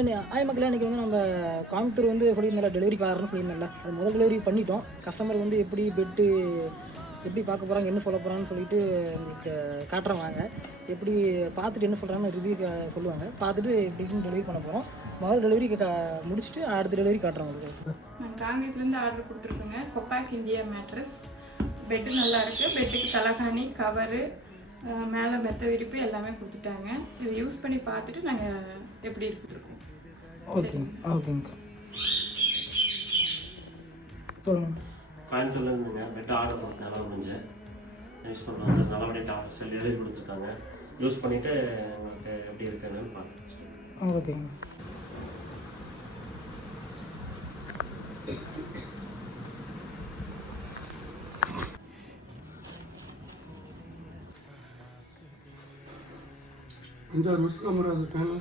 ஆய் மக்களே இன்றைக்கி வந்து நம்ம கோயம்புத்தூர் வந்து சொல்லியிருந்தல டெலிவரி காரர்னு சொல்லியிருந்தல அது முதல் டெலிவரி பண்ணிட்டோம். கஸ்டமர் வந்து எப்படி பெட்டு எப்படி பார்க்க போகிறாங்க என்ன சொல்ல போகிறாங்கன்னு சொல்லிட்டு உங்களுக்கு காட்டுறேன் வாங்க எப்படி பார்த்துட்டு என்ன சொல்கிறாங்கன்னு ரிவ்யூ சொல்லுவாங்க. பார்த்துட்டு எப்படின்னு டெலிவரி பண்ண போகிறோம் முதல் டெலிவரி முடிச்சுட்டு அடுத்த டெலிவரி காட்டுறேன் உங்களுக்கு. நான் காங்கேயத்துலேருந்து ஆர்டர் கொடுத்துருக்கோங்க. கொப்பாக் இந்தியா மேட்ரஸ் பெட்டு நல்லா இருக்குது பெட்டுக்கு தலகாணி கவரு மேலே மெத்த விரிப்பு எல்லாமே கொடுத்துட்டாங்க. இதை யூஸ் பண்ணி பார்த்துட்டு நாங்கள் எப்படி இருக்குதுருக்கோம் ஓகேங்க ஓகேங்க சொல்லுங்கள் கோயம்புத்தூர்ல இருந்துங்க பெட் ஆர்டர் கொடுத்தேன் நல்லா முடிஞ்சு யூஸ் பண்ணுறோம் சார் நல்லபடியாக ஆர்டர் சொல்லி எழுதி கொடுத்துருக்காங்க. யூஸ் பண்ணிவிட்டு உங்களுக்கு எப்படி இருக்குன்னு பார்த்து ஓகேங்க 이제 루스가 뭐라도 되는.